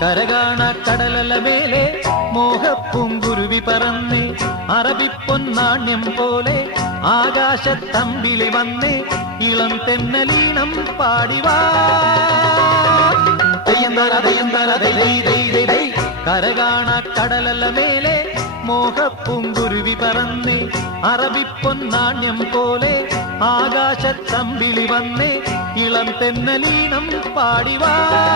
கரகாண கடலல மேலே மோகப்பும் குருவி பறந்தே அரபி பொன்னாண்யம் போலே ஆகாஷ தம்பிலி வந்தே இளம் தென்னலீனம் பாடிவாரதை கரகாண கடலல மேலே மோகப்பும் குருவி பறந்தே அரபி பொன்னாண்யம் போலே ஆகாஷ தம்பிலி வந்தே இளம் தென்னலீனம் பாடிவார்